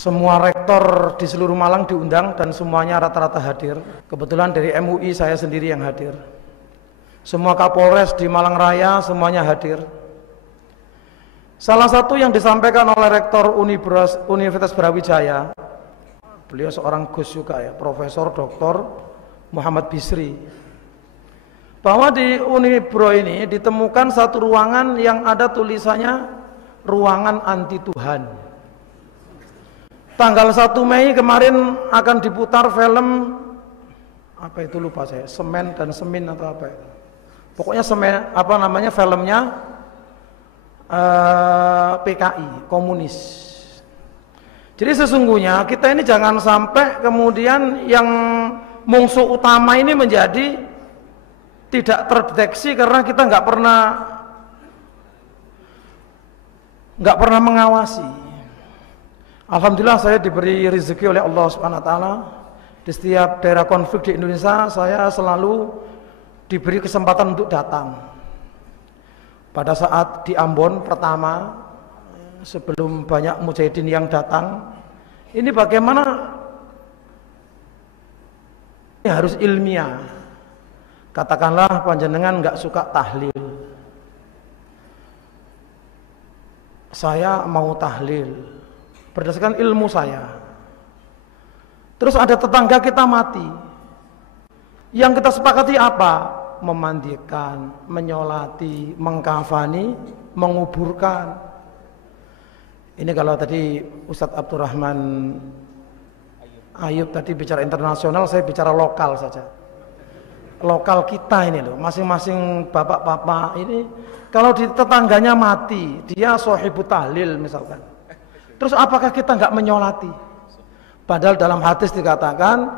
Semua rektor di seluruh Malang diundang dan semuanya rata-rata hadir. Kebetulan dari MUI saya sendiri yang hadir. Semua Kapolres di Malang Raya semuanya hadir. Salah satu yang disampaikan oleh Rektor Universitas Brawijaya, beliau seorang Gus juga ya, Profesor Dr. Muhammad Bisri, bahwa di Unibro ini ditemukan satu ruangan yang ada tulisannya ruangan anti Tuhan. Tanggal 1 Mei kemarin akan diputar film apa itu lupa saya, Semen dan Semin atau apa itu. Pokoknya semen, apa namanya filmnya PKI, komunis. Jadi sesungguhnya kita ini jangan sampai kemudian yang musuh utama ini menjadi tidak terdeteksi karena kita nggak pernah mengawasi. Alhamdulillah saya diberi rezeki oleh Allah Subhanahu wa taala. Di setiap daerah konflik di Indonesia saya selalu diberi kesempatan untuk datang. Pada saat di Ambon pertama, sebelum banyak mujahidin yang datang, ini bagaimana ini harus ilmiah. Katakanlah panjenengan nggak suka tahlil, saya mau tahlil berdasarkan ilmu saya. Terus ada tetangga kita mati, yang kita sepakati apa? Memandikan, menyolati, mengkafani, menguburkan. Ini kalau tadi Ustadz Abdurrahman Ayub tadi bicara internasional, saya bicara lokal saja. Lokal kita ini loh, masing-masing bapak-bapak ini, kalau di tetangganya mati, dia sohibu tahlil misalkan, terus apakah kita nggak menyolati? Padahal dalam hadis dikatakan,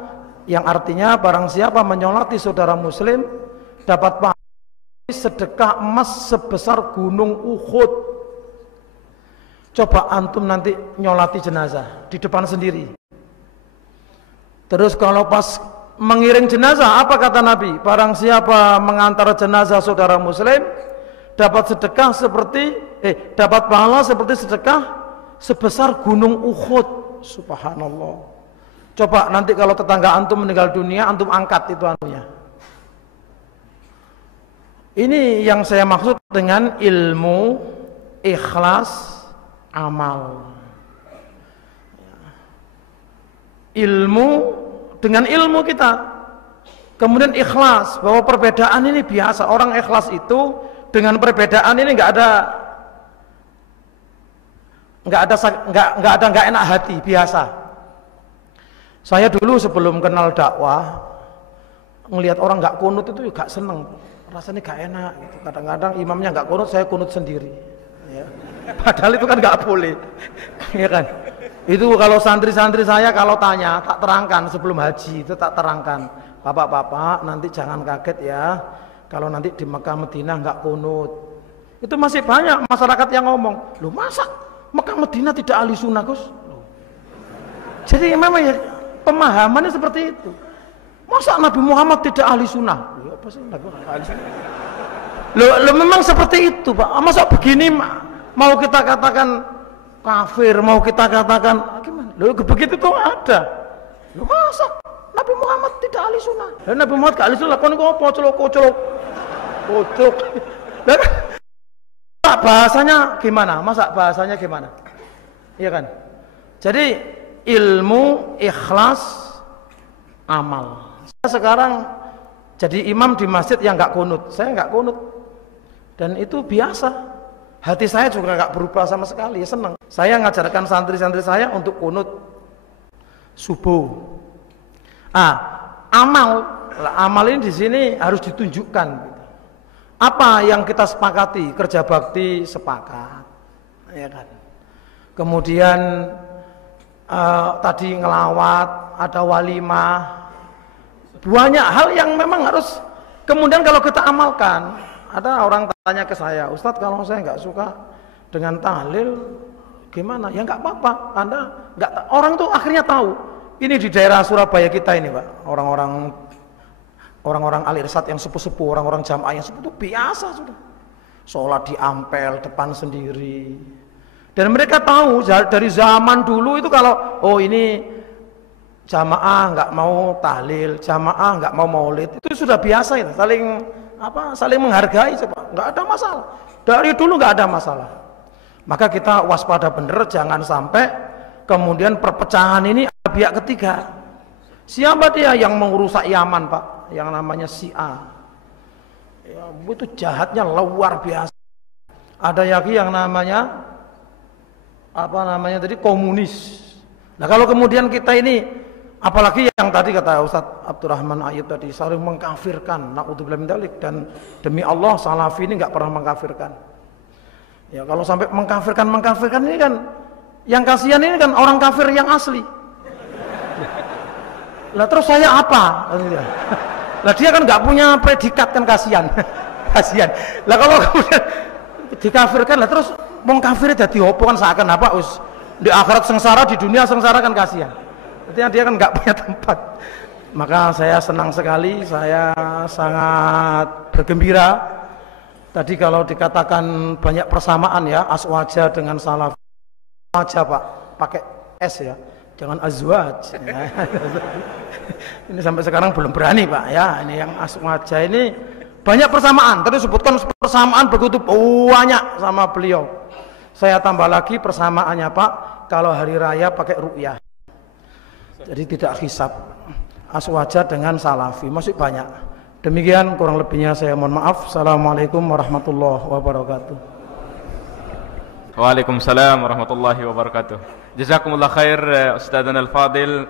yang artinya barang siapa menyolati saudara muslim dapat pahala sedekah emas sebesar gunung Uhud. Coba antum nanti nyolati jenazah di depan sendiri. Terus kalau pas mengiring jenazah, apa kata Nabi? Barang siapa mengantar jenazah saudara muslim dapat sedekah dapat pahala seperti sedekah sebesar gunung Uhud. Subhanallah. Coba nanti kalau tetangga antum meninggal dunia, antum angkat itu anunya. Ini yang saya maksud dengan ilmu, ikhlas, amal. Ilmu, dengan ilmu kita kemudian ikhlas, bahwa perbedaan ini biasa. Orang ikhlas itu dengan perbedaan ini nggak enak hati, biasa. Saya dulu sebelum kenal dakwah, ngelihat orang nggak kunut itu gak seneng, rasanya gak enak gitu. Kadang-kadang imamnya nggak kunut, saya kunut sendiri ya. Padahal itu kan nggak boleh ya kan. Itu kalau santri-santri saya kalau tanya, tak terangkan sebelum haji, itu tak terangkan, bapak-bapak nanti jangan kaget ya kalau nanti di Mekah Madinah nggak kunut. Itu masih banyak masyarakat yang ngomong, lu masa Mekah Madinah tidak ahli sunnah Gus? Jadi memang ya pemahamannya seperti itu. Masa Nabi Muhammad tidak ahli sunnah? Ya, apa sih Nabi Muhammad ahli sunnah? Lo memang seperti itu Pak. Masa begini mau kita katakan kafir, mau kita katakan gimana? Lo begitu tuh ada. Lo masa Nabi Muhammad tidak ahli sunnah? Dan Nabi Muhammad gak ahli sunnah, kon kok pocolok. Dan bahasanya gimana? Masa bahasanya gimana? Iya kan? Jadi ilmu, ikhlas, amal. Saya sekarang jadi imam di masjid yang nggak kunut, saya nggak kunut, dan itu biasa. Hati saya juga nggak berubah sama sekali, senang. Saya ngajarkan santri-santri saya untuk kunut subuh. Amal ini di sini harus ditunjukkan. Apa yang kita sepakati, kerja bakti sepakat, ya kan. Kemudian tadi ngelawat, ada walimah, banyak hal yang memang harus kemudian kalau kita amalkan. Ada orang tanya ke saya, Ustadz kalau saya nggak suka dengan tahlil gimana? Ya nggak apa-apa, Anda nggak, orang tuh akhirnya tahu. Ini di daerah Surabaya kita ini Pak, orang-orang al-irsad yang sepuh-sepuh, orang-orang jamaah yang sepuh itu biasa sudah. Sholat di ampel depan sendiri. Dan mereka tahu dari zaman dulu itu kalau oh ini jamaah nggak mau tahlil, jamaah nggak mau maulid, itu sudah biasa itu, saling menghargai, nggak ada masalah. Dari dulu nggak ada masalah. Maka kita waspada bener, jangan sampai kemudian perpecahan ini ada pihak ketiga. Siapa dia yang merusak Yaman, Pak? Yang namanya Syiah. Ya, itu jahatnya luar biasa. Ada lagi yang namanya tadi komunis. Nah kalau kemudian kita ini, apalagi yang tadi kata Ustadz Abdurrahman Ayub tadi, saling mengkafirkan, naudzubillah min dzalik, dan demi Allah Salafi ini nggak pernah mengkafirkan. Ya kalau sampai mengkafirkan ini kan, yang kasihan ini kan orang kafir yang asli. Lah terus saya apa? Lah dia kan nggak punya predikat, kan kasihan. Kasihan. Lah kalau kemudian dikafirkan, lah terus mengkafir jadi opo, kan seakan apa di akhirat sengsara, di dunia sengsara, kan kasihan. Artinya dia kan nggak punya tempat. Maka saya senang sekali, saya sangat bergembira. Tadi kalau dikatakan banyak persamaan ya, aswaja dengan salaf aja Pak, pakai S ya, jangan azwaj ya. Ini sampai sekarang belum berani Pak ya, ini yang aswaja ini banyak persamaan. Tadi sebutkan persamaan begitu banyak sama beliau. Saya tambah lagi persamaannya Pak, kalau hari raya pakai ru'yah, jadi tidak hisab. Aswaja dengan salafi masih banyak. Demikian kurang lebihnya, saya mohon maaf. Assalamualaikum warahmatullahi wabarakatuh. Waalaikumsalam warahmatullahi wabarakatuh. Jazakumullah khair Ustadzana Al-Fadil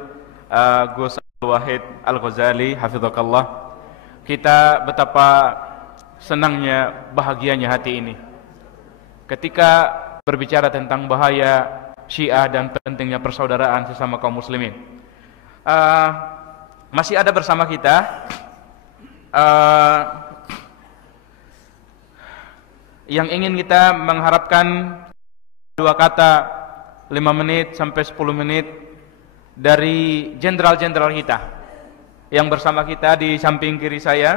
Gus Wahid Al-Ghazali hafidzakallah. Kita betapa senangnya, bahagianya hati ini ketika berbicara tentang bahaya Syiah dan pentingnya persaudaraan sesama kaum muslimin. Masih ada bersama kita yang ingin kita mengharapkan dua kata 5 menit sampai 10 menit dari jenderal-jenderal kita yang bersama kita di samping kiri saya.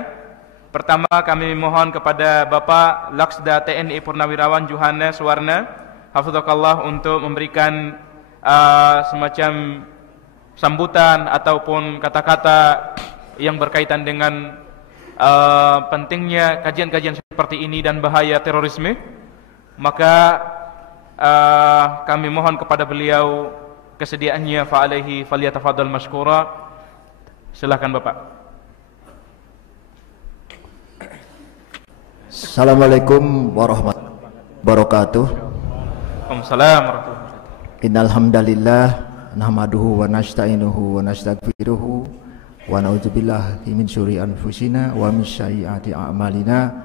Pertama kami mohon kepada Bapak Laksda TNI Purnawirawan Johannes Warna hafidzakallah untuk memberikan semacam sambutan ataupun kata-kata yang berkaitan dengan pentingnya kajian-kajian seperti ini dan bahaya terorisme. Maka kami mohon kepada beliau kesediaannya, fa'alaihi falyatafadhal mashkura. Silakan Bapak. Assalamualaikum warahmatullahi wabarakatuh. Waalaikumsalam warahmatullahi wabarakatuh. Innal hamdalillah nahmaduhu wa nasta'inuhu wa nastaghfiruhu wa na'udzubillahi min syururi anfusina wa min sayyiati a'malina.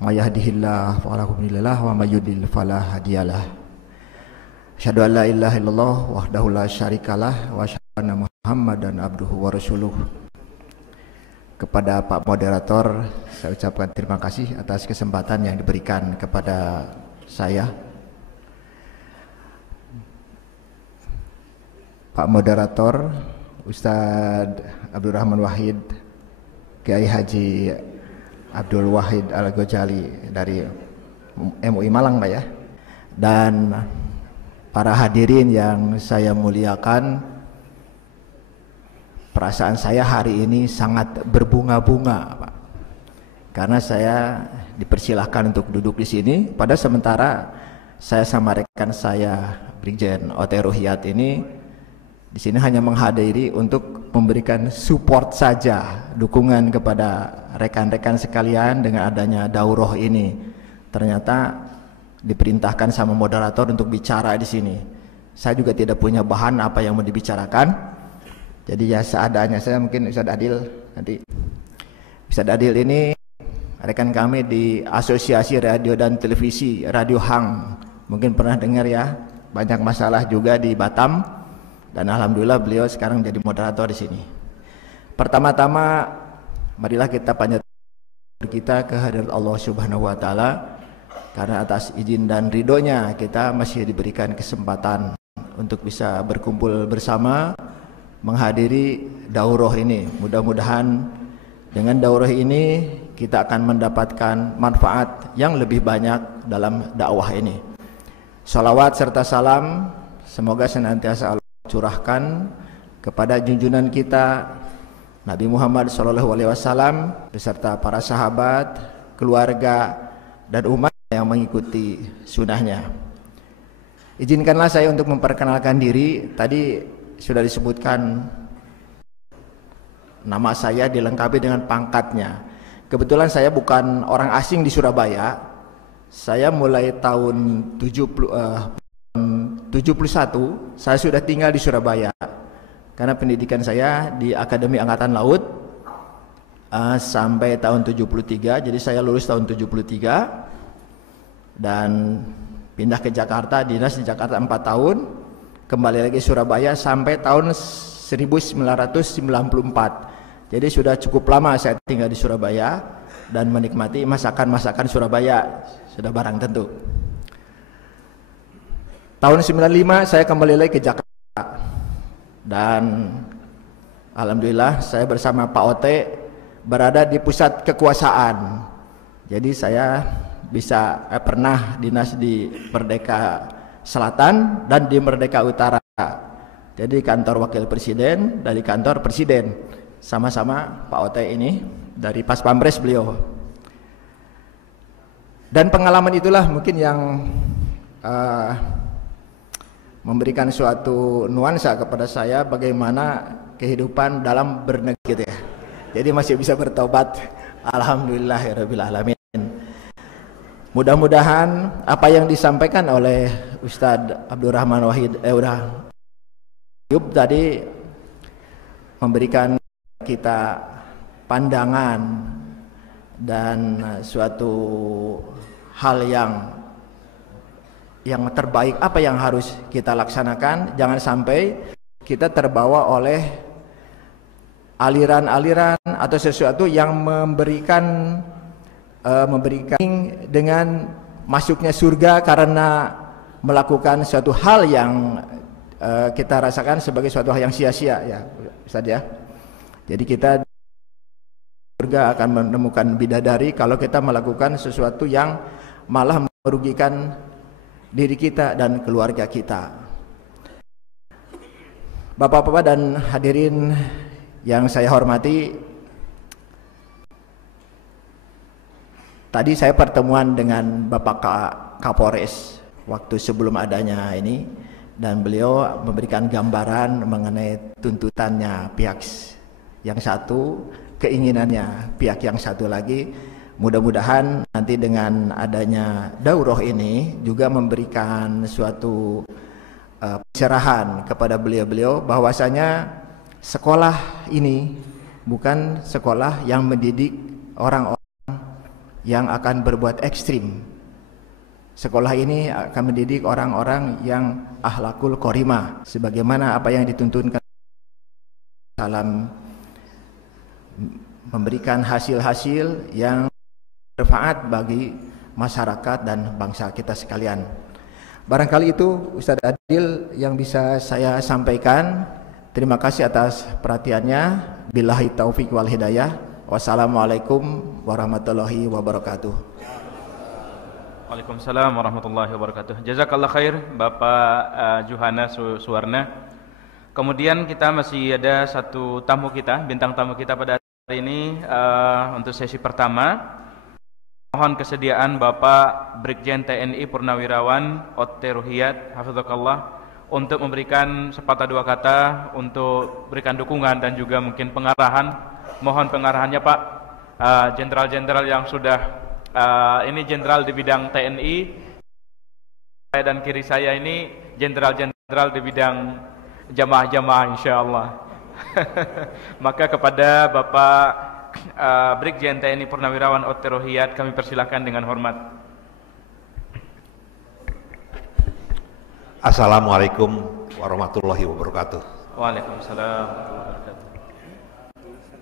May yahdihillahu fala mudhillalah wa may yudlil fala hadiyalah. Asyhadu an la ilaha illallah wahdahu la syarikalah wa asyhadu anna Muhammadan abduhu wa rasuluh. Kepada Pak Moderator, saya ucapkan terima kasih atas kesempatan yang diberikan kepada saya. Pak Moderator, Ustadz Abdurrahman Wahid, Kiai Haji Abdul Wahid Al-Ghazali dari MUI Malang Pak ya, dan para hadirin yang saya muliakan. Perasaan saya hari ini sangat berbunga-bunga, Pak, karena saya dipersilahkan untuk duduk di sini. Pada sementara saya sama rekan saya Brigjen Ote Ruhiyat ini di sini hanya menghadiri untuk memberikan support saja, dukungan kepada rekan-rekan sekalian dengan adanya daurah ini. Ternyata diperintahkan sama moderator untuk bicara di sini. Saya juga tidak punya bahan apa yang mau dibicarakan. Jadi ya seadanya. Saya mungkin Ustadz Adil nanti. Ustadz Adil ini rekan kami di Asosiasi Radio dan Televisi Radio Hang. Mungkin pernah dengar ya. Banyak masalah juga di Batam. Dan alhamdulillah beliau sekarang jadi moderator di sini. Pertama-tama marilah kita panjatkan kita ke hadirat Allah Subhanahu wa taala, karena atas izin dan ridhonya kita masih diberikan kesempatan untuk bisa berkumpul bersama menghadiri daurah ini. Mudah-mudahan dengan daurah ini kita akan mendapatkan manfaat yang lebih banyak dalam dakwah ini. Salawat serta salam semoga senantiasa Allah curahkan kepada junjungan kita Nabi Muhammad SAW beserta para sahabat, keluarga, dan umat yang mengikuti sunnahnya. Izinkanlah saya untuk memperkenalkan diri. Tadi sudah disebutkan nama saya dilengkapi dengan pangkatnya. Kebetulan saya bukan orang asing di Surabaya. Saya mulai tahun 71 saya sudah tinggal di Surabaya karena pendidikan saya di Akademi Angkatan Laut sampai tahun 73. Jadi saya lulus tahun 73 dan pindah ke Jakarta, dinas di Jakarta 4 tahun, kembali lagi Surabaya sampai tahun 1994. Jadi sudah cukup lama saya tinggal di Surabaya dan menikmati masakan-masakan Surabaya, sudah barang tentu. Tahun 95 saya kembali lagi ke Jakarta dan alhamdulillah saya bersama Pak Ote berada di pusat kekuasaan. Jadi saya bisa pernah dinas di Merdeka Selatan dan di Merdeka Utara. Jadi kantor wakil presiden dari kantor presiden. Sama-sama Pak Ote ini dari Pas Pampres beliau. Dan pengalaman itulah mungkin yang memberikan suatu nuansa kepada saya bagaimana kehidupan dalam bernegeri gitu ya. Jadi masih bisa bertobat. Alhamdulillahirabbil alamin. Mudah-mudahan apa yang disampaikan oleh Ustadz Abdurrahman Wahid Yub tadi memberikan kita pandangan dan suatu hal yang terbaik apa yang harus kita laksanakan. Jangan sampai kita terbawa oleh aliran-aliran atau sesuatu yang memberikan dengan masuknya surga karena melakukan suatu hal yang kita rasakan sebagai suatu hal yang sia-sia ya Ustaz ya. Jadi kita surga akan menemukan bidadari kalau kita melakukan sesuatu yang malah merugikan diri kita dan keluarga kita. Bapak-bapak dan hadirin yang saya hormati, tadi saya pertemuan dengan Bapak Kapolres waktu sebelum adanya ini dan beliau memberikan gambaran mengenai tuntutannya pihak yang satu, keinginannya pihak yang satu lagi. Mudah-mudahan nanti dengan adanya daurah ini juga memberikan suatu pencerahan kepada beliau-beliau bahwasanya sekolah ini bukan sekolah yang mendidik orang-orang yang akan berbuat ekstrim. Sekolah ini akan mendidik orang-orang yang akhlakul karimah sebagaimana apa yang dituntunkan dalam memberikan hasil-hasil yang bermanfaat bagi masyarakat dan bangsa kita sekalian. Barangkali itu Ustadz Adil yang bisa saya sampaikan. Terima kasih atas perhatiannya. Billahi taufik wal hidayah. Wassalamualaikum warahmatullahi wabarakatuh. Waalaikumsalam warahmatullahi wabarakatuh. Jazakallah khair Bapak Juhana Suwarna. Kemudian kita masih ada satu tamu kita, bintang tamu kita pada hari ini untuk sesi pertama. Mohon kesediaan Bapak Brigjen TNI Purnawirawan Otte Ruhiyat Hafizakallah untuk memberikan sepatah dua kata untuk berikan dukungan dan juga mungkin pengarahan. Mohon pengarahannya Pak. Jenderal-jenderal yang sudah ini jenderal di bidang TNI, saya dan kiri saya ini jenderal-jenderal di bidang jamaah-jamaah insyaallah. Maka kepada Bapak Brigjen TNI Purnawirawan Otte Ruhiyat kami persilahkan dengan hormat. Assalamualaikum warahmatullahi wabarakatuh. Waalaikumsalam warahmatullahi wabarakatuh.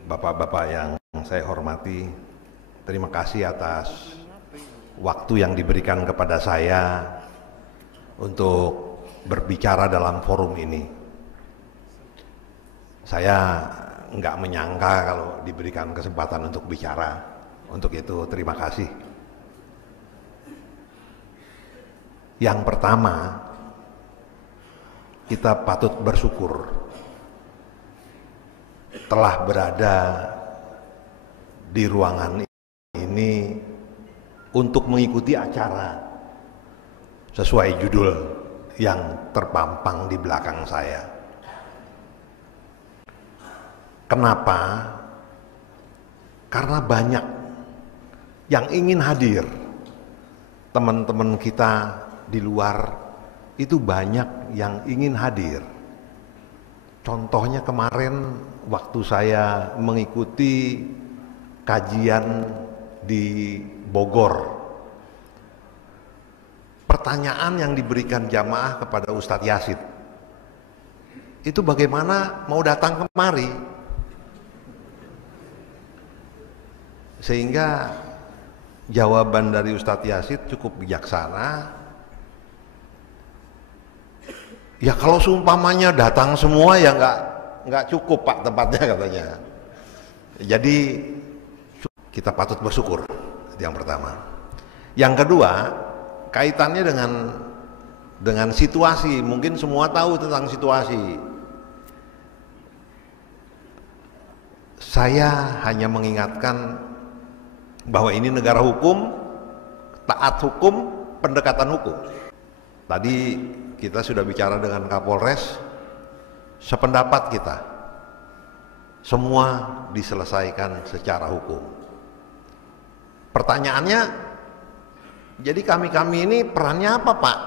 Bapak-bapak yang saya hormati, terima kasih atas waktu yang diberikan kepada saya untuk berbicara dalam forum ini. Saya nggak menyangka kalau diberikan kesempatan untuk bicara. Untuk itu terima kasih. Yang pertama, kita patut bersyukur telah berada di ruangan ini untuk mengikuti acara sesuai judul yang terpampang di belakang saya. Kenapa? Karena banyak yang ingin hadir. Teman-teman kita di luar itu banyak yang ingin hadir. Contohnya kemarin waktu saya mengikuti kajian di Bogor, pertanyaan yang diberikan jamaah kepada Ustadz Yasid itu bagaimana mau datang kemari, sehingga jawaban dari Ustadz Yasid cukup bijaksana. Ya kalau seumpamanya datang semua ya nggak cukup Pak tempatnya, katanya. Jadi kita patut bersyukur, itu yang pertama. Yang kedua, kaitannya dengan situasi. Mungkin semua tahu tentang situasi. Saya hanya mengingatkan bahwa ini negara hukum, taat hukum, pendekatan hukum. Tadi kita sudah bicara dengan Kapolres, sependapat kita, semua diselesaikan secara hukum. Pertanyaannya, jadi kami ini perannya apa Pak?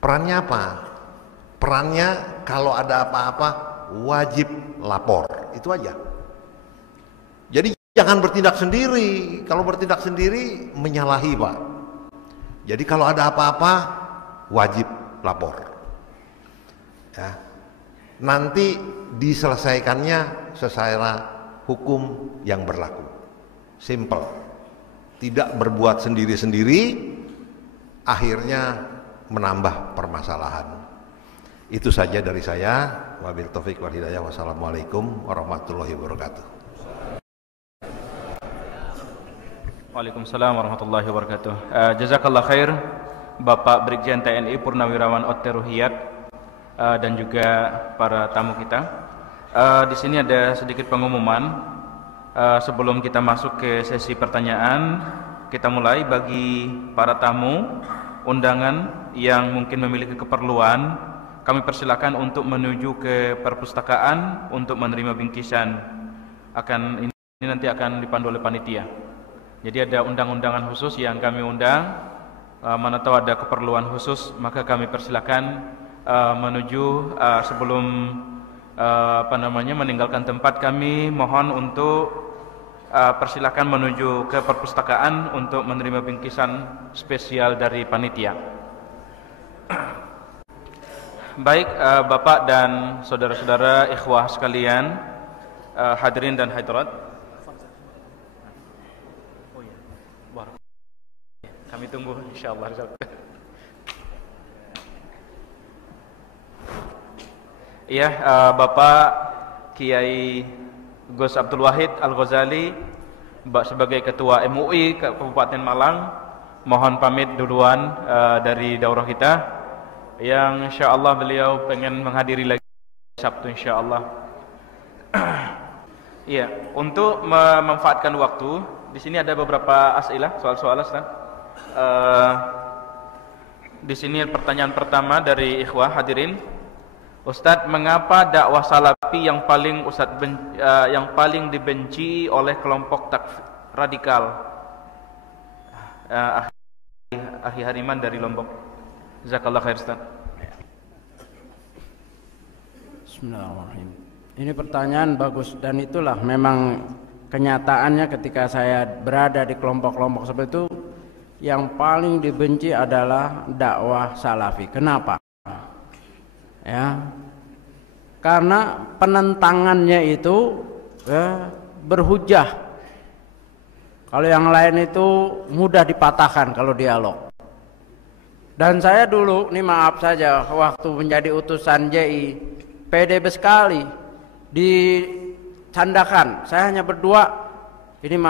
Perannya apa? Perannya kalau ada apa-apa wajib lapor, itu aja. Jadi jangan bertindak sendiri. Kalau bertindak sendiri menyalahi Pak. Jadi kalau ada apa-apa wajib lapor. Ya. Nanti diselesaikannya secara hukum yang berlaku. Simple. Tidak berbuat sendiri-sendiri akhirnya menambah permasalahan. Itu saja dari saya. Wabil taufik wal hidayah. Wassalamualaikum warahmatullahi wabarakatuh. Waalaikumsalam warahmatullahi wabarakatuh. Jazakallah khair Bapak Brigjen TNI Purnawirawan Otte Ruhiyat dan juga para tamu kita. Di sini ada sedikit pengumuman. Sebelum kita masuk ke sesi pertanyaan, kita mulai. Bagi para tamu undangan yang mungkin memiliki keperluan, kami persilakan untuk menuju ke perpustakaan untuk menerima bingkisan. Ini nanti akan dipandu oleh panitia. Jadi ada undang-undangan khusus yang kami undang. Mana tahu ada keperluan khusus, maka kami persilakan menuju sebelum meninggalkan tempat. Kami mohon untuk persilakan menuju ke perpustakaan untuk menerima bingkisan spesial dari panitia. Baik, Bapak dan saudara-saudara ikhwah sekalian, hadirin dan hadirat, kami tunggu insyaallah. Iya, Bapak Kiai Gus Abdul Wahid Al-Ghazali sebagai Ketua MUI Kabupaten Malang, mohon pamit duluan dari daurah kita, yang insyaallah beliau pengen menghadiri lagi Sabtu insyaallah. Iya, untuk memanfaatkan waktu, di sini ada beberapa as'ilah, soal-soal Ustaz. Di sini pertanyaan pertama dari ikhwah hadirin. Ustadz, mengapa dakwah salafi yang paling dibenci oleh kelompok radikal? Akhi Hariman dari Lombok. Jazakallah khair Ustadz. Bismillahirrahmanirrahim. Ini pertanyaan bagus, dan itulah memang kenyataannya ketika saya berada di kelompok-kelompok seperti itu, yang paling dibenci adalah dakwah salafi. Kenapa? Ya, karena penentangannya itu berhujah. Kalau yang lain itu mudah dipatahkan kalau dialog. Dan saya dulu, ini maaf saja, waktu menjadi utusan JI, PDB sekali dicandakan. Saya hanya berdua, ini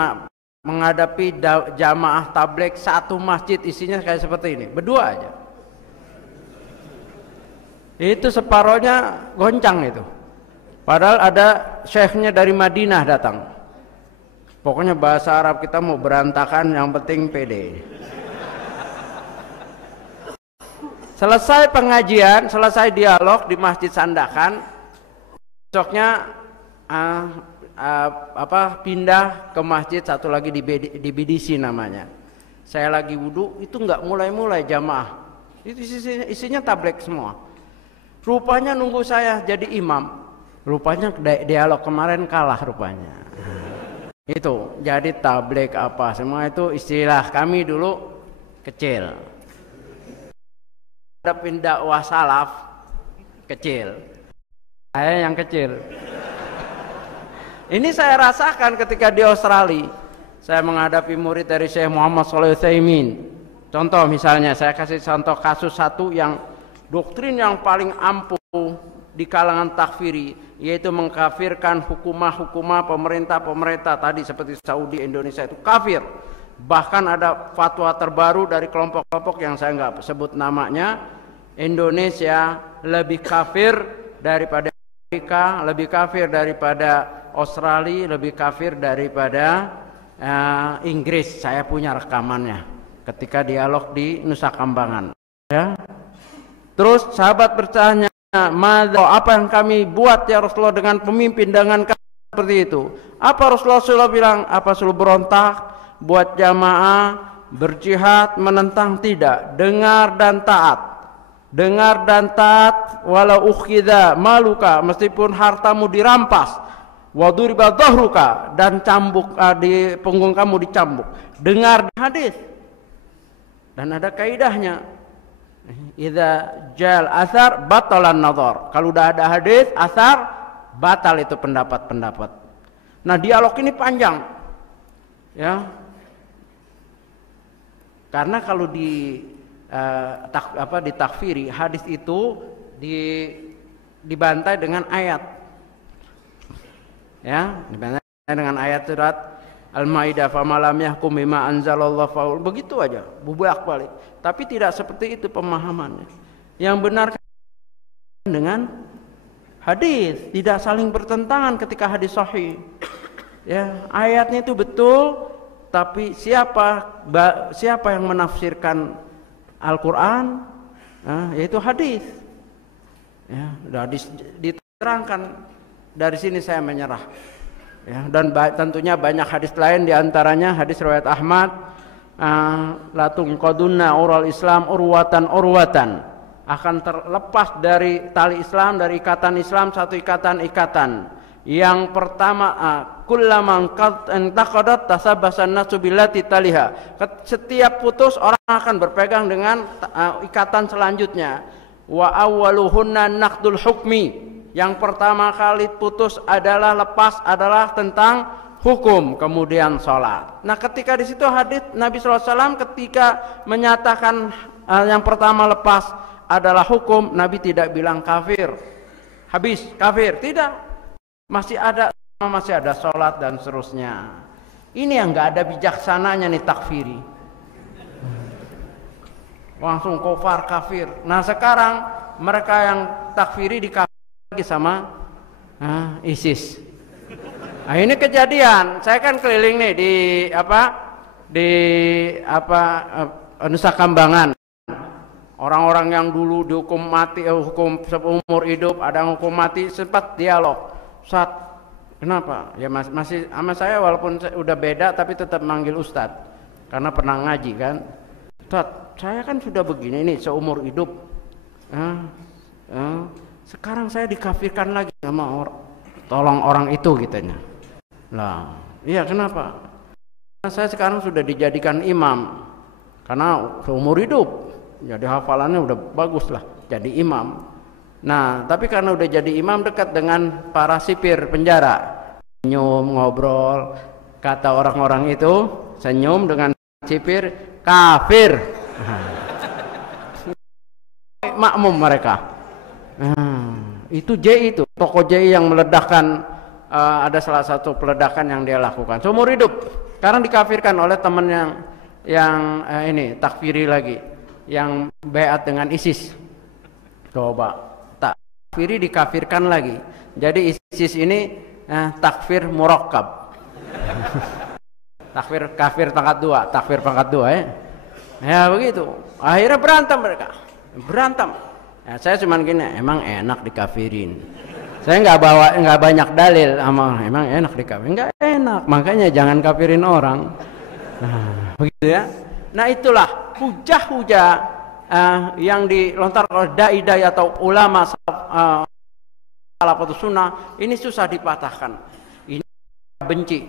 menghadapi jamaah tabligh satu masjid isinya kayak seperti ini, berdua aja. Itu separohnya goncang itu. Padahal ada syekhnya dari Madinah datang. Pokoknya bahasa Arab kita mau berantakan, yang penting pede. Selesai pengajian, selesai dialog di Masjid Sandakan, besoknya pindah ke masjid satu lagi di BDC namanya. Saya lagi wudhu, itu nggak mulai-mulai jamaah. Itu isinya tabligh semua. Rupanya nunggu saya jadi imam. Rupanya dialog kemarin kalah rupanya. Itu jadi tabligh apa semua itu istilah kami dulu kecil. Ada dakwah salaf kecil. Saya yang kecil. Ini saya rasakan ketika di Australia. Saya menghadapi murid dari Syekh Muhammad Shalih Utsaimin. Contoh misalnya, saya kasih contoh kasus satu yang doktrin yang paling ampuh di kalangan takfiri, yaitu mengkafirkan hukumah-hukumah pemerintah-pemerintah tadi seperti Saudi, Indonesia itu kafir. Bahkan ada fatwa terbaru dari kelompok-kelompok yang saya nggak sebut namanya. Indonesia lebih kafir daripada Amerika, lebih kafir daripada Australia, lebih kafir daripada Inggris. Saya punya rekamannya ketika dialog di Nusa Kambangan. Ya. Terus sahabat bertanya, apa yang kami buat ya Rasulullah dengan pemimpin dengan seperti itu? Apa Rasulullah bilang? Apa suruh berontak? Buat jamaah berjihad menentang? Tidak. Dengar dan taat. Dengar dan taat walau ukhidha maluka, meskipun hartamu dirampas, waduriba dhahruka, dan cambuk di punggung kamu dicambuk. Dengar hadis. Dan ada kaidahnya. Idza jal asar batalan nazar. Kalau udah ada hadis asar, batal itu pendapat-pendapat. Nah, dialog ini panjang. Ya. Karena kalau ditakfiri, hadis itu dibantai dengan ayat. Ya, dibantai dengan ayat surat Al-Maidah, famalam yahkum bima anzalallahu faul. Begitu aja, bolak-balik. Tapi tidak seperti itu pemahamannya. Yang benar dengan hadis, tidak saling bertentangan ketika hadis sahih. Ya, ayatnya itu betul, tapi siapa yang menafsirkan Al-Qur'an? Yaitu hadis. Ya, hadis diterangkan. Dari sini saya menyerah. Ya, dan tentunya banyak hadis lain, diantaranya hadis riwayat Ahmad, latung qadunna ural Islam urwatan, akan terlepas dari tali Islam, dari ikatan Islam satu ikatan. Yang pertama, kullaman qad intaqadat tasabbasan nasu billati taliha. Setiap putus orang akan berpegang dengan ikatan selanjutnya. Wa awwaluhunna naqdul hukmi. Yang pertama kali putus adalah lepas adalah tentang hukum, kemudian sholat. Nah, ketika di situ hadis Nabi SAW ketika menyatakan yang pertama lepas adalah hukum, Nabi tidak bilang kafir, habis kafir, tidak. Masih ada sholat dan seterusnya. Ini yang nggak ada bijaksananya nih takfiri. Langsung kafir kafir. Nah, sekarang mereka yang takfiri dikafir lagi sama ISIS. Nah, ini kejadian. Saya kan keliling nih di Nusa Kambangan. Orang-orang yang dulu dihukum mati, hukum seumur hidup, ada yang hukum mati, sempat dialog. Ustaz, kenapa? Ya masih sama saya walaupun udah beda tapi tetap manggil Ustadz karena pernah ngaji kan. Ustaz, saya kan sudah begini nih seumur hidup. Sekarang saya dikafirkan lagi sama tolong orang itu gitunya. Lah, iya kenapa? Karena saya sekarang sudah dijadikan imam karena seumur hidup. Jadi hafalannya udah bagus lah jadi imam. Nah, tapi karena udah jadi imam dekat dengan para sipir penjara. Senyum, ngobrol, kata orang-orang itu senyum dengan sipir kafir. Makmum mereka. Itu JI itu tokoh JI yang meledakkan, ada salah satu peledakan yang dia lakukan seumur hidup. Sekarang dikafirkan oleh teman yang ini takfiri lagi, yang baiat dengan ISIS. Coba takfiri dikafirkan lagi. Jadi ISIS ini takfir murakkab. Kafir pangkat 2, takfir pangkat 2 ya. Ya begitu. Akhirnya berantem mereka. Berantem. Ya, saya cuman gini, emang enak dikafirin. Saya nggak banyak dalil, emang enak dikafirin. Nggak enak, makanya jangan kafirin orang. Nah, begitu ya. Nah itulah hujah-hujah yang dilontarkan oleh dai-dai atau ulama salafus sunnah ini susah dipatahkan. Ini benci.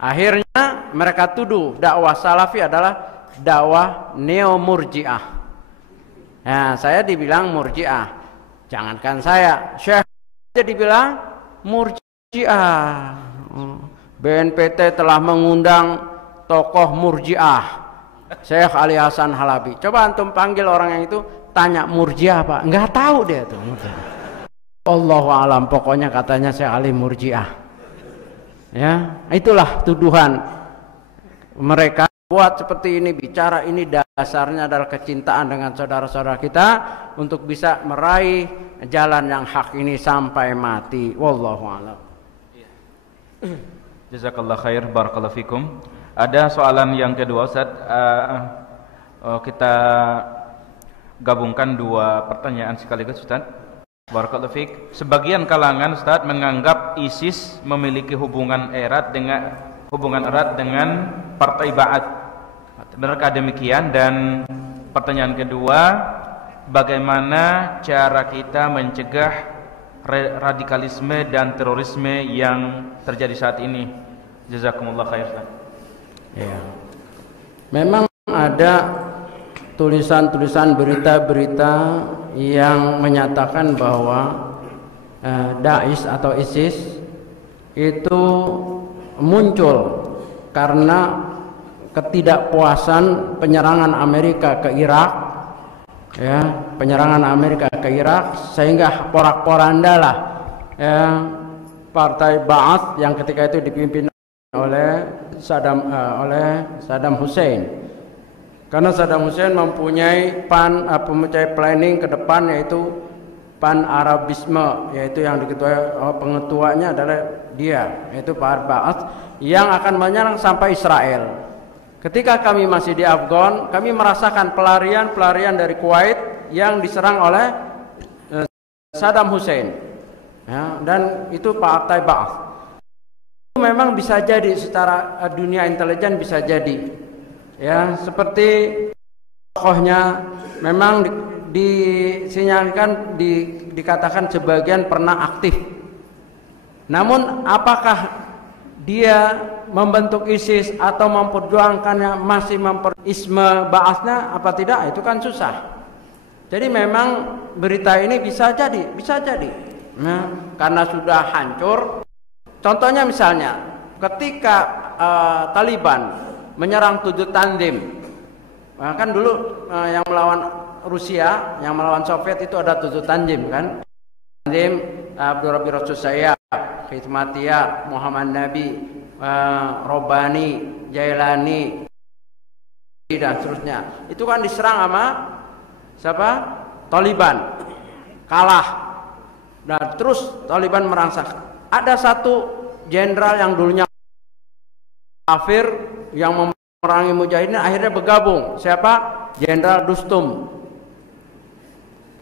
Akhirnya mereka tuduh dakwah salafi adalah dakwah neo-murji'ah. Nah, saya dibilang murji'ah. Jangankan saya, Syekh aja dibilang murji'ah. BNPT telah mengundang tokoh murji'ah, Syekh Ali Hasan Halabi. Coba antum panggil orang yang itu, tanya murji'ah apa? Enggak tahu dia tuh. Allahu alam, pokoknya katanya Syekh Ali murji'ah. Ya, itulah tuduhan mereka buat seperti ini, bicara ini dasarnya adalah kecintaan dengan saudara-saudara kita untuk bisa meraih jalan yang hak ini sampai mati. Wallahu a'lam. Jazakallah khair, barakallahu fikum. Ada soalan yang kedua Ustaz, kita gabungkan dua pertanyaan sekaligus Ustaz. Barakallahu fik. Sebagian kalangan Ustaz menganggap ISIS memiliki hubungan erat dengan Partai Ba'ath. Benarkah demikian? Dan pertanyaan kedua, bagaimana cara kita mencegah radikalisme dan terorisme yang terjadi saat ini? Jazakumullah khair. Ya. Memang ada tulisan-tulisan berita-berita yang menyatakan bahwa Daesh atau ISIS itu muncul karena ketidakpuasan penyerangan Amerika ke Irak, ya, penyerangan Amerika ke Irak, sehingga porak-porandalah ya, Partai Ba'ath yang ketika itu dipimpin oleh Saddam Hussein. Karena Saddam Hussein mempunyai planning ke depan, yaitu pan-Arabisme, yaitu yang diketuai pengetuanya adalah dia, yaitu Partai Ba'ath yang akan menyerang sampai Israel. Ketika kami masih di Afgan, kami merasakan pelarian dari Kuwait yang diserang oleh Saddam Hussein, ya, dan itu Partai Ba'ath. Itu memang bisa jadi secara dunia intelijen bisa jadi, ya, seperti tokohnya memang disinyalkan, dikatakan sebagian pernah aktif. Namun apakah dia membentuk ISIS atau memperjuangkannya, masih isme Ba'athnya apa tidak, itu kan susah. Jadi memang berita ini bisa jadi, nah, karena sudah hancur. Contohnya misalnya ketika Taliban menyerang Tujuh Tanzim, kan dulu yang melawan Rusia, yang melawan Soviet itu ada Tujuh Tanzim kan, Tanzim, Abdul Rabbi Rasul Sayyaf, Khidmatiyah, Muhammad Nabi, Robani, Jailani, dan seterusnya. Itu kan diserang sama siapa? Taliban, kalah. Nah, terus Taliban merangsek. Ada satu jenderal yang dulunya kafir yang memerangi mujahidin, akhirnya bergabung. Siapa? Jenderal Dostum.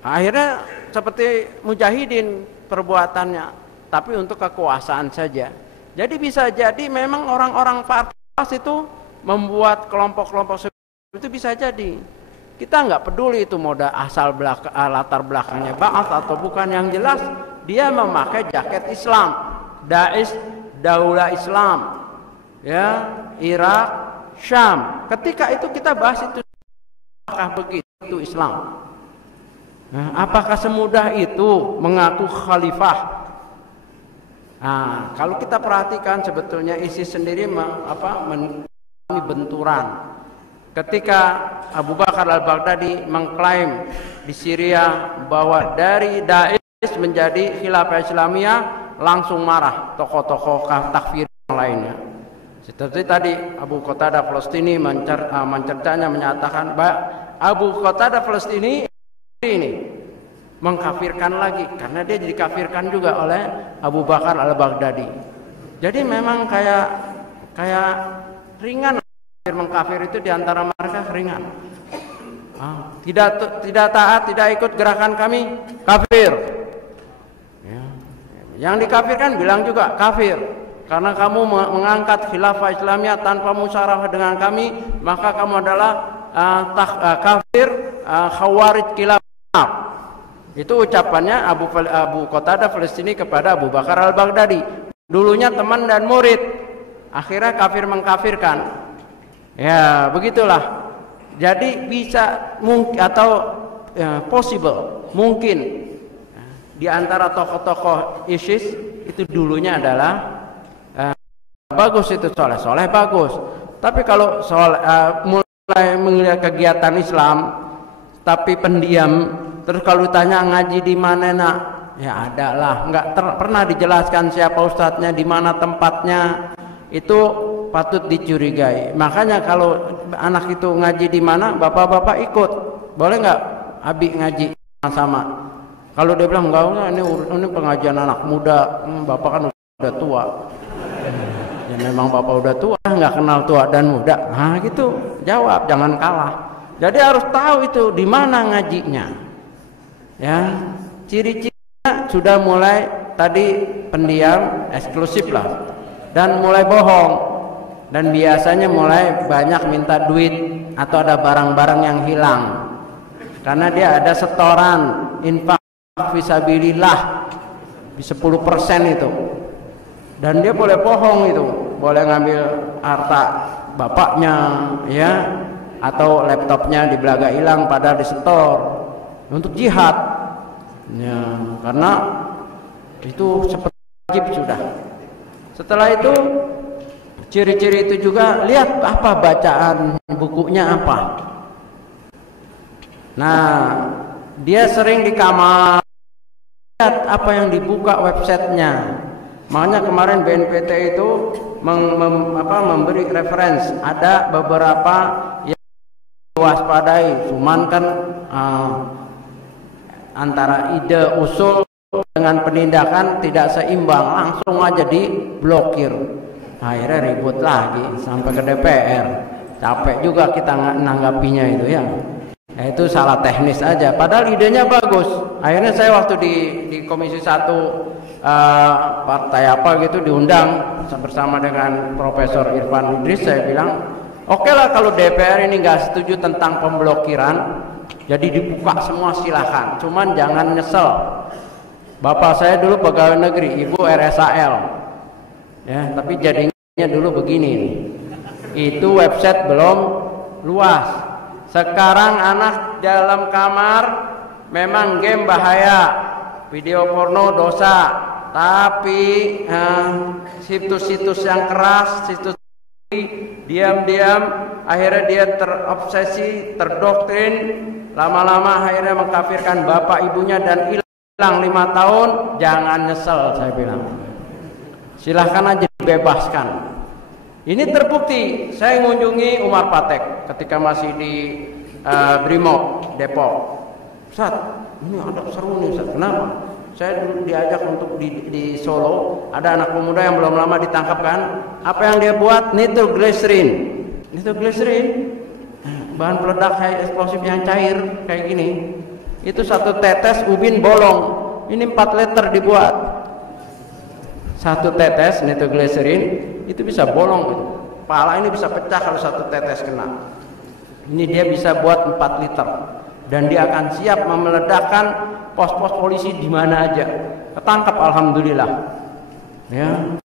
Akhirnya seperti mujahidin perbuatannya, tapi untuk kekuasaan saja. Jadi bisa jadi memang orang-orang Partai itu membuat kelompok-kelompok itu, bisa jadi. Kita nggak peduli itu moda asal latar belakangnya Ba'ath atau bukan, yang jelas dia memakai jaket Islam. Daesh Daulah Islam, ya, Irak, Syam. Ketika itu kita bahas itu, apakah begitu Islam? Nah, apakah semudah itu mengaku khalifah? Nah, kalau kita perhatikan sebetulnya ISIS sendiri mengalami benturan. Ketika Abu Bakar al-Baghdadi mengklaim di Syria bahwa dari Daesh menjadi Khilafah Islamiyah, langsung marah tokoh-tokoh takfir yang lainnya. Seperti tadi Abu Qatadah Falastini mencercanya menyatakan bahwa Abu Qatadah Falastini ini mengkafirkan lagi karena dia dikafirkan juga oleh Abu Bakar al-Baghdadi. Jadi memang kayak ringan mengkafir itu diantara mereka ringan. Tidak taat, tidak ikut gerakan kami, kafir. Ya. Yang dikafirkan bilang juga kafir. Karena kamu mengangkat khilafah Islamiyah tanpa musyawarah dengan kami, maka kamu adalah kafir, khawarij khilafah. Itu ucapannya Abu Qatadah Falastini kepada Abu Bakar al-Baghdadi. Dulunya teman dan murid, akhirnya kafir mengkafirkan. Ya, begitulah. Jadi bisa atau possible, mungkin di antara tokoh-tokoh ISIS itu dulunya adalah bagus, itu soleh bagus. Tapi kalau mulai melihat kegiatan Islam tapi pendiam, terus kalau ditanya ngaji di mana nak, ya ada lah, nggak pernah dijelaskan siapa ustadznya, di mana tempatnya, itu patut dicurigai. Makanya kalau anak itu ngaji di mana, bapak-bapak ikut, boleh nggak abi ngaji sama-sama? Kalau dia bilang enggak, ini pengajian anak muda, bapak kan udah tua. Ya memang bapak udah tua, nggak kenal tua dan muda. Nah gitu, jawab, jangan kalah. Jadi harus tahu itu di mana ngajinya. Ya, ciri-cirinya sudah mulai tadi pendiam, eksklusif lah, dan mulai bohong, dan biasanya mulai banyak minta duit atau ada barang-barang yang hilang. Karena dia ada setoran infak fisabilillah 10% itu. Dan dia boleh bohong itu, boleh ngambil harta bapaknya, ya, atau laptopnya di Belaga hilang padahal disetor untuk jihad, ya, karena itu seperti wajib sudah. Setelah itu ciri-ciri itu juga lihat apa bacaan bukunya apa. Nah, dia sering di kamar lihat apa yang dibuka websitenya. Makanya kemarin BNPT itu memberi referensi, ada beberapa yang diwaspadai, cuman kan antara ide usul dengan penindakan tidak seimbang, langsung aja diblokir. Akhirnya ribut lagi sampai ke DPR. Capek juga kita nanggapinya itu ya. Itu salah teknis aja, padahal idenya bagus. Akhirnya saya waktu di Komisi 1 partai apa gitu diundang bersama dengan Profesor Irfan Idris, saya bilang oke lah kalau DPR ini nggak setuju tentang pemblokiran, jadi dibuka semua silahkan, cuman jangan nyesel. Bapak saya dulu pegawai negeri, ibu RSAL, ya, tapi jadinya dulu begini nih. Itu website belum luas. Sekarang anak dalam kamar memang game bahaya, video porno dosa, tapi situs-situs yang keras, situs diam-diam akhirnya dia terobsesi, terdoktrin, lama-lama akhirnya mengkafirkan bapak ibunya dan hilang 5 tahun. Jangan nyesel, saya bilang, silahkan aja dibebaskan. Ini terbukti. Saya mengunjungi Umar Patek ketika masih di Brimob Depok. Ustaz, ini ada seru nih Ustaz. Kenapa? Saya dulu diajak untuk di Solo, ada anak pemuda yang belum lama ditangkap kan. Apa yang dia buat? Nitroglycerin. Nitroglycerin, bahan peledak eksplosif yang cair kayak gini. Itu 1 tetes ubin bolong. Ini 4 liter dibuat. 1 tetes nitroglycerin itu bisa bolong. Pala ini bisa pecah kalau 1 tetes kena. Ini dia bisa buat 4 liter. Dan dia akan siap memeledakkan pos-pos polisi di mana aja. Ketangkap alhamdulillah. Ya.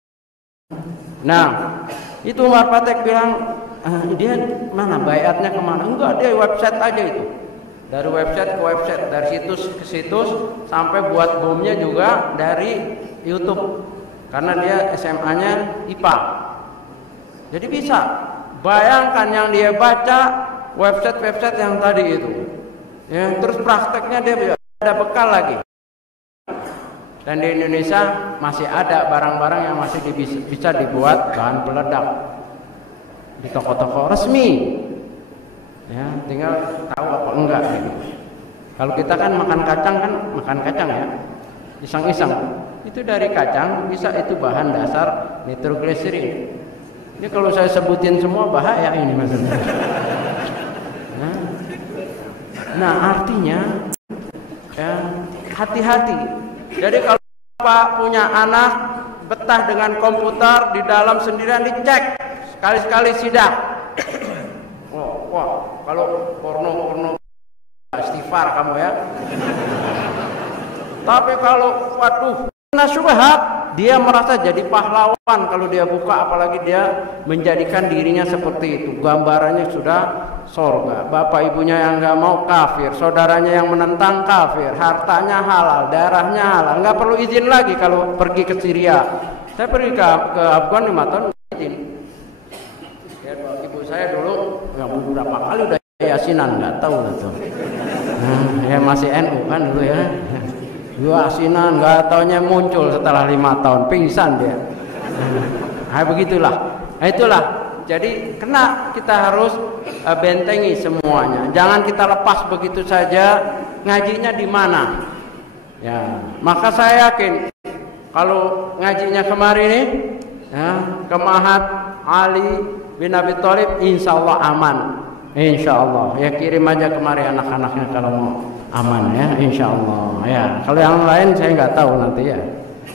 Nah, itu Umar Patek bilang, dia mana bayatnya kemana? Enggak, dia website aja itu. Dari website ke website, dari situs ke situs, sampai buat bomnya juga dari YouTube. Karena dia SMA-nya IPA. Jadi bisa. Bayangkan yang dia baca website-website yang tadi itu. Ya, terus prakteknya dia ada bekal lagi. Dan di Indonesia masih ada barang-barang yang masih bisa dibuat bahan peledak. di toko-toko resmi. Ya, tinggal tahu apa enggak gitu. Kalau kita kan makan kacang ya, iseng-iseng. Itu dari kacang bisa itu bahan dasar nitrogliserin. Ini kalau saya sebutin semua bahaya ini maksudnya. Nah artinya ya hati-hati. Jadi kalau Bapak punya anak betah dengan komputer di dalam sendirian, dicek sekali-sekali sidak. Wah, kalau porno istighfar kamu ya. Tapi kalau waduh syubhat, dia merasa jadi pahlawan kalau dia buka, apalagi dia menjadikan dirinya seperti itu. Gambarannya sudah sorga, bapak ibunya yang nggak mau kafir, saudaranya yang menentang kafir, hartanya halal, darahnya halal, nggak perlu izin lagi kalau pergi ke Syria. Saya pergi ke Afgan 5 tahun izin. Ya, ibu saya dulu yang beberapa kali udah yasinan, nggak tahu tuh. Ya masih NU kan dulu ya. Yasinan nggak taunya muncul setelah 5 tahun pingsan dia. Nah begitulah. Nah, itulah. Jadi kita harus bentengi semuanya. Jangan kita lepas begitu saja. Ngajinya di mana? Ya, maka saya yakin kalau ngajinya kemarin nih, ya, ke Mahat Ali bin Abi Thalib, insya Allah aman. Insya Allah. Ya kirim aja kemari anak-anaknya kalau mau aman ya, insya Allah. Ya, kalau yang lain saya nggak tahu nanti ya.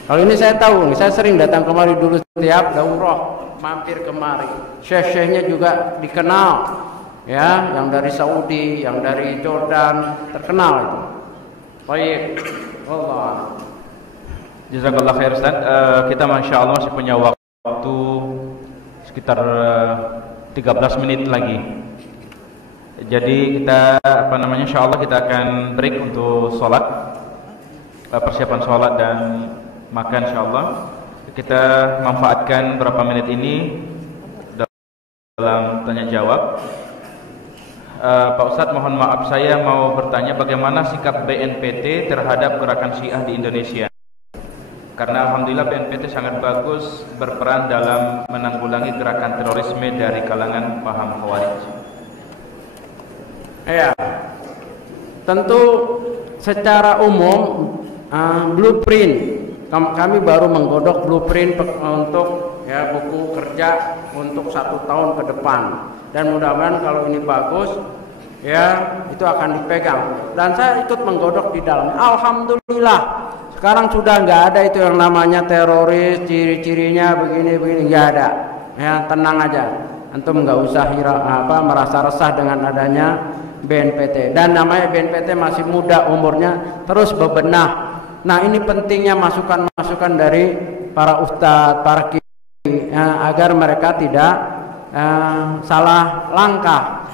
Kalau ini saya tahu, saya sering datang kemari dulu setiap daurah, mampir kemari. Syekh-syekhnya juga dikenal, ya, yang dari Saudi, yang dari Jordan, terkenal itu. Baik, Allah. Jazakallah khair Ustaz. Kita masya Allah masih punya waktu sekitar 13 menit lagi. Jadi kita insya Allah kita akan break untuk sholat, persiapan sholat dan makan insya Allah. Kita manfaatkan berapa menit ini dalam tanya jawab. Pak Ustadz, mohon maaf saya mau bertanya bagaimana sikap BNPT terhadap gerakan Syiah di Indonesia? Karena alhamdulillah BNPT sangat bagus berperan dalam menanggulangi gerakan terorisme dari kalangan paham Khawarij. Ya, tentu secara umum blueprint kami baru menggodok blueprint untuk ya buku kerja untuk 1 tahun ke depan, dan mudah-mudahan kalau ini bagus ya itu akan dipegang dan saya ikut menggodok di dalamnya. Alhamdulillah sekarang sudah nggak ada itu yang namanya teroris, ciri-cirinya begini nggak ada. Ya tenang aja, antum nggak usah merasa resah dengan adanya BNPT, dan namanya BNPT masih muda umurnya, terus bebenah. Nah ini pentingnya masukan-masukan dari para ustadz, para kiai ya, agar mereka tidak salah langkah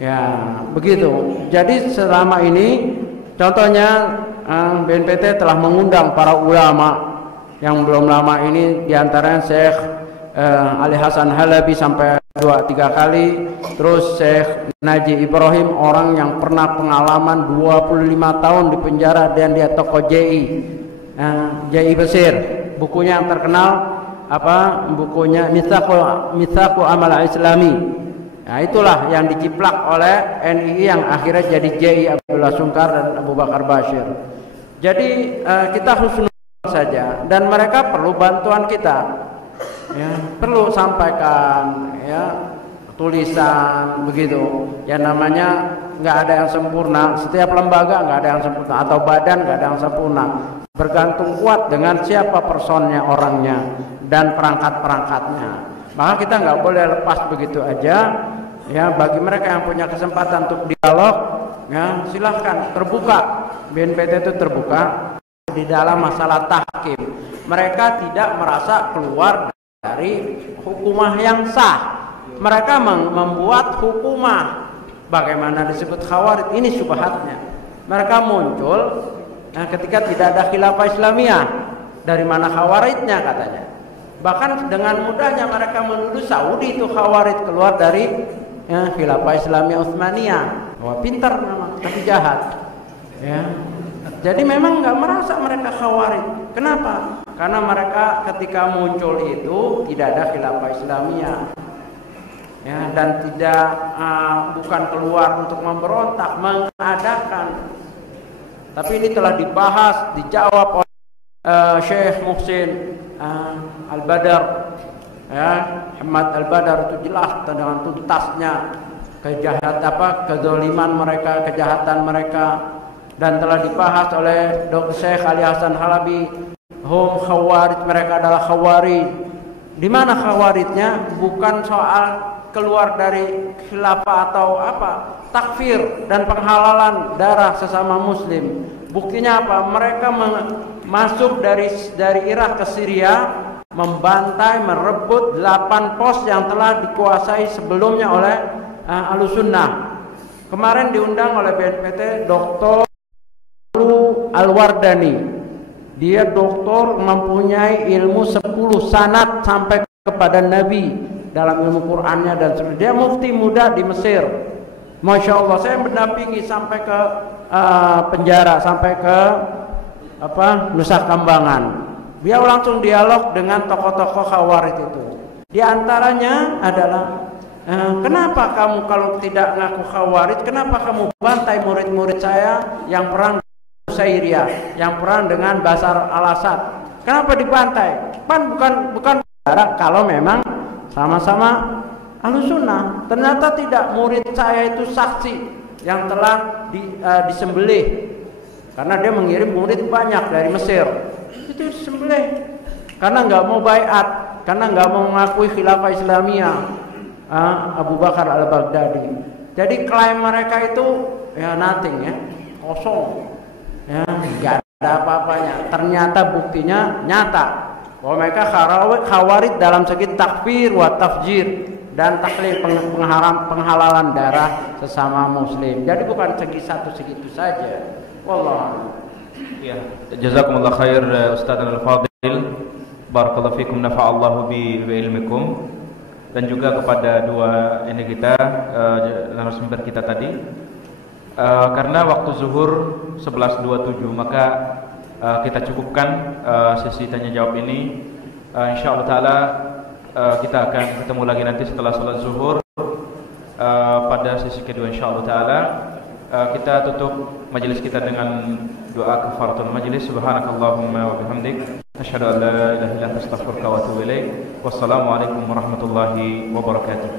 ya begitu. Jadi selama ini contohnya BNPT telah mengundang para ulama yang belum lama ini, diantaranya Syekh Ali Hasan Halabi sampai 2-3 kali, terus Syekh Naji Ibrahim, orang yang pernah pengalaman 25 tahun di penjara, dan dia tokoh JI Besir. Bukunya yang terkenal bukunya Mitsaqul Amal Islami. Nah itulah yang diciplak oleh NII yang akhirnya jadi JI Abdullah Sungkar dan Abu Bakar Bashir. Jadi kita husnul saja, dan mereka perlu bantuan kita. Ya, perlu sampaikan ya tulisan begitu. Ya namanya nggak ada yang sempurna. Setiap lembaga nggak ada yang sempurna, atau badan nggak ada yang sempurna. Bergantung kuat dengan siapa personnya, orangnya, dan perangkat-perangkatnya. Maka kita nggak boleh lepas begitu aja. Ya bagi mereka yang punya kesempatan untuk dialog, ya silahkan, terbuka. BNPT itu terbuka di dalam masalah tahkim. Mereka tidak merasa keluar dari hukumah yang sah. Mereka membuat hukumah. Bagaimana disebut Khawarij? Ini syubhatnya. Mereka muncul ketika tidak ada khilafah Islamiyah. Dari mana Khawarijnya katanya? Bahkan dengan mudahnya mereka menuduh Saudi itu Khawarij, keluar dari khilafah Islamiyah Utsmaniyah. Wah pintar memang, tapi jahat. Ya. Jadi memang nggak merasa mereka Khawarij. Kenapa? Karena mereka ketika muncul itu tidak ada khilafah Islamiyah. ya, dan tidak bukan keluar untuk memberontak, mengadakan. Tapi ini telah dibahas, dijawab oleh Syekh Muhsin Al-Badar, ya, Ahmad Al-Badar itu jelas dengan tuntasnya kezaliman mereka, kejahatan mereka, dan telah dibahas oleh Dr. Syekh Ali Hasan Halabi. Hum khawarij, mereka adalah khawarij. Di mana khawarijnya? Bukan soal keluar dari khilafah atau apa, takfir dan penghalalan darah sesama muslim. Buktinya apa? Mereka masuk dari Irak ke Syria, membantai, merebut 8 pos yang telah dikuasai sebelumnya oleh Ahlussunnah. Kemarin diundang oleh BNPT Dr. Al-Wardani. Dia doktor, mempunyai ilmu 10 sanad sampai kepada Nabi dalam ilmu Qur'annya, dan dia mufti muda di Mesir. Masya Allah, saya mendampingi sampai ke penjara, sampai ke Nusa Kambangan. Dia langsung dialog dengan tokoh-tokoh Khawarij itu. Di antaranya adalah kenapa kamu kalau tidak ngaku Khawarij, kenapa kamu bantai murid-murid saya yang perang Syria, yang perang dengan Bashar al-Assad? Kenapa dibantai? Bukan darah kalau memang sama-sama Ahlussunnah. Ternyata tidak, murid saya itu saksi yang telah disembelih, karena dia mengirim murid banyak dari Mesir. Itu disembelih karena nggak mau baiat, karena nggak mau mengakui khilafah Islamiyah Abu Bakar al-Baghdadi. Jadi klaim mereka itu ya nothing, ya, kosong, ya, nggak ada apa-apanya. Ternyata buktinya nyata bahwa mereka khawarij dalam segi takfir wa tafjir dan taklil, penghalalan darah sesama muslim. Jadi bukan segi satu segitu saja. Wallah. Ya, jazakumullah khair Ustaz Al-Fadil. Barakallahu fikum, nafa'allahu bi ilmikum. Dan juga kepada dua ini kita narasumber kita tadi. Karena waktu zuhur 11.27, maka kita cukupkan sesi tanya jawab ini. Insyaallah taala kita akan ketemu lagi nanti setelah salat zuhur pada sesi kedua insyaallah taala. Kita tutup majelis kita dengan doa kafaratul majelis. Subhanakallahumma wa bihamdik, asyhadu an la ilaha illa anta, astaghfiruka wa atubu ilaik. Wassalamualaikum warahmatullahi wabarakatuh.